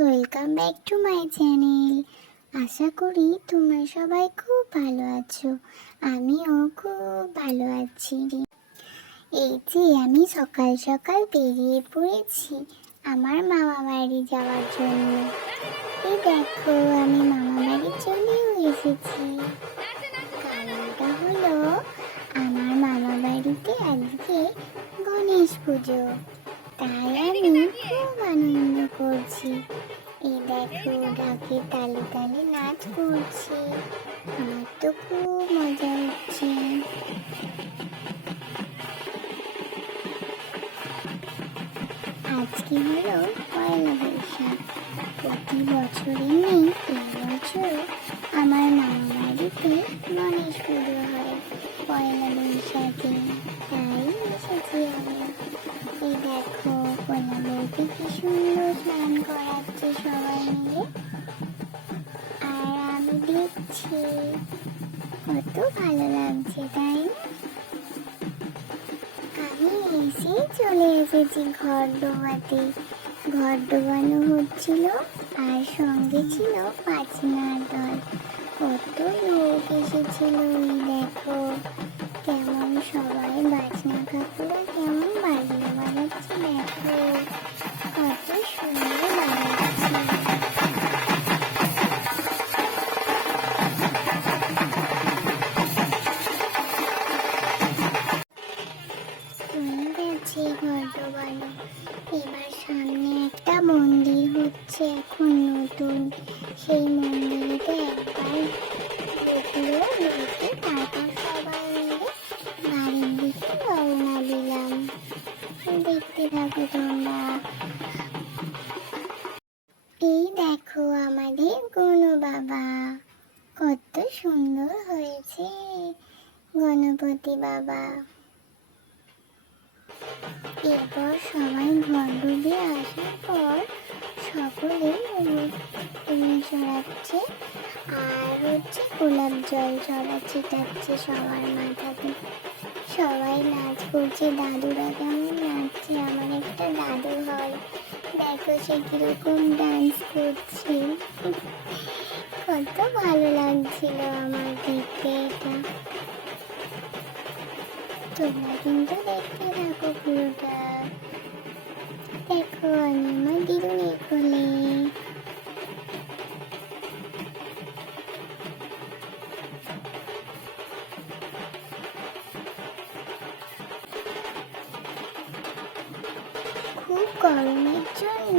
Welcome back to my channel. আশা করি তোমরা সবাই খুব ভালো আছো। আমিও খুব ভালো আছি। এই যে আমি সকাল সকাল বেরিয়ে পড়েছি আমার মামা বাড়ি যাওয়ার জন্য। এই দেখো, আমি মামা বাড়ি চলেও এসেছি। কারণটা হলো আমার মামা বাড়িতে আজকে গণেশ পুজো। তাই আমি করছি। এই দেখো ডাকে তালে তালে নাচ করছি। আমার তো খুব মজা হচ্ছে। আজকে হলো পয়লা বৈশাখ। প্রতি বছরই নেই কি সুন্দর স্নান করাচ্ছে সবাই মিলে আর আমি দেখছি কত ভালো লাগছে তাই আমি এসে চলে এসেছি ঘর ডোবাতে ঘর ডোবানো হচ্ছিল আর সঙ্গে ছিল পাঁচনার দল কত লোক এসেছিল দেখো, কেমন সবাই বাজনা কাকুরা কেমন বাজনা। গেছে ঘর ডোবানো এবার সামনে একটা মন্দির হচ্ছে, এখন নতুন। সেই মন্দিরেতে একবার ঢুকলো ঢুকে তারপর সবাই মিলে বাড়ির দিকে রওনা দিলাম। দেখতে থাকো তোমরা। এই দেখো আমাদের গনু বাবা কত সুন্দর হয়েছে গণপতি বাবা। এরপর সবাই ঘর ডুবে আসার পর সকলে চড়াচ্ছে আর হচ্ছে গোলাপ জল চড়া ছিটাচ্ছে সবার মাথাতে। সবাই নাচ করছে, দাদুরা কেমন নাচছে, আমার একটা দাদু হয়। দেখো সে কীরকম ডান্স করছে। কত ভালো লাগছিল আমার দেখতে এটা। তোমরা কিন্তু দেখতে থাকো পুরোটা দেখো আমি আমার দিদুনের কোলে খুব গরমের জন্য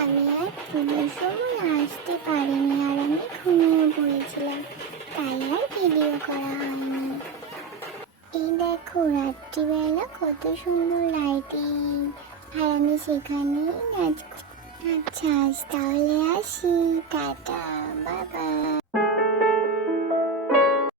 আমি আর পুজোর সময় আসতে পারিনি আর আমি ঘুমিয়ে পড়েছিলাম। তাই আর ভিডিও করা হয়নি। দেখো রাত্রিবেলা কত সুন্দর লাইটিং আর আমি সেখানেই নাচ আচ্ছা আজ তাহলে আসি। টাটা, বাবা।